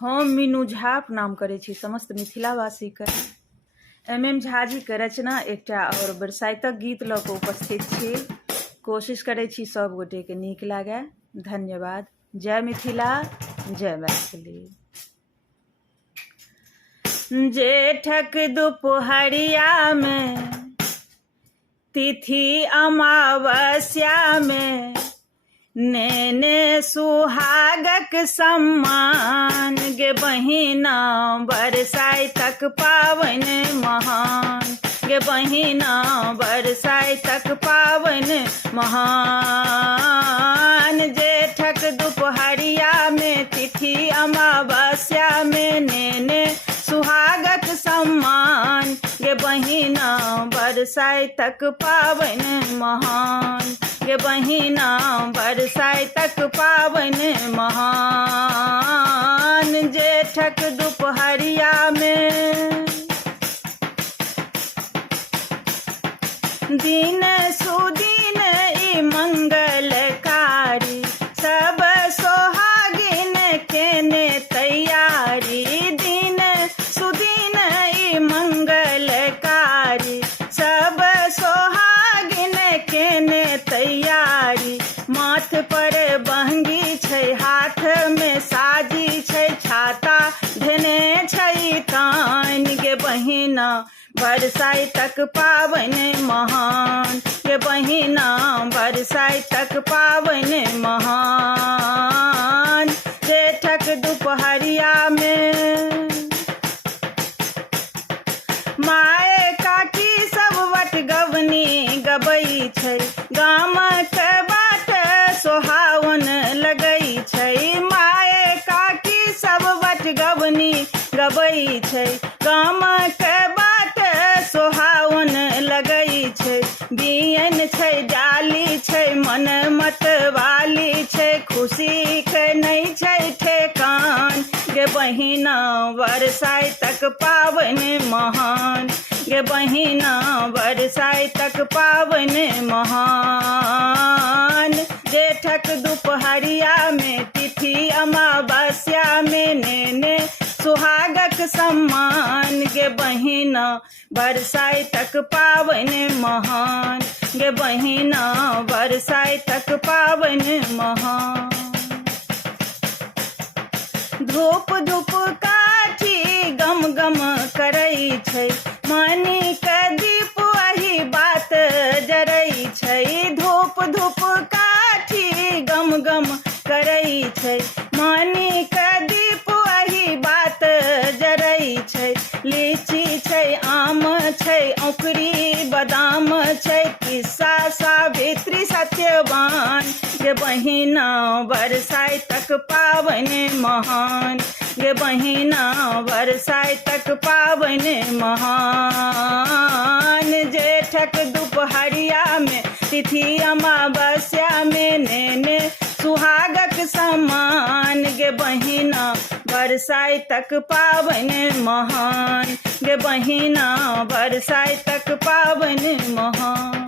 हम मीनू झा प्रणाम करै छी समस्त मिथिलावासीके। MM झा जीके रचना एकटा और बरसाइतक गीत लऽ कऽ उपस्थित छी। कोशिश करै छी सब गोटेके नीक लागै। धन्यवाद। जय मिथिला, जय मैथिली। जेठक दुपहरिया में तिथि अमावस्या में नेने सुहागक सम्मान गे बहिना बरसाइतक पावन महान गे बहिना बरसाइतक पावन महान। जेठक दुपहरिया में तिथि अमावस्या में नेने सुहागक सम्मान गे बहिना बरसाइतक पावन महान गे बहिना बरसाइतक पावन महान। जेठक दुपहरिया में दिन सुदिन ई मंगलकारी सब सोहागिन केने तैयारी। दिन सुदिन ई मंगलकारी सब सोहागिन केने तैयारी। माथ पर बहंगी छै हाथ में साजी छै छाता धेने छै कान गे बहिना बरसाइतक पावन महान गे बहिना बरसाइतक पावन महान। जेठक दुपहरिया में माए काकी सब वटगवनी गबै छै गामक बाट सोहावन लगै छै। माए काकी सब वटगवनी गबै छै गामक बाट सोहावन लगै छै। बियन छै डाली छै मन मतवाली छै खुशी के नहीं छै ठेकान गे बहिना बरसाइतक पावन महान गे बहिना बरसाइतक पावन महान। जेठक दुपहरिया में तिथि अमावस्या में नेने सुहागक सम्मान गे बहिना बरसाइतक पावन महान गे बहिना बरसाइतक पावन महान। धूप धूप काठी गम गम करै छै मानिक दीप वही बात जरै छै। धूप धूप काठी गम गम करै छै मानिक दीप वही बात जरै छै। लीची छै आम छै औकरी बादाम छै किस्सा सावित्री सत्यवान गे बहिना बरसाइतक पावन महान गे बहिना बरसाइतक पावन महान। जेठक दुपहरिया में तिथि अमावस्या में नेने सुहागक सम्मान गे बहिना बरसाइतक पावन महान गे बहिना बरसाइतक पावन महान।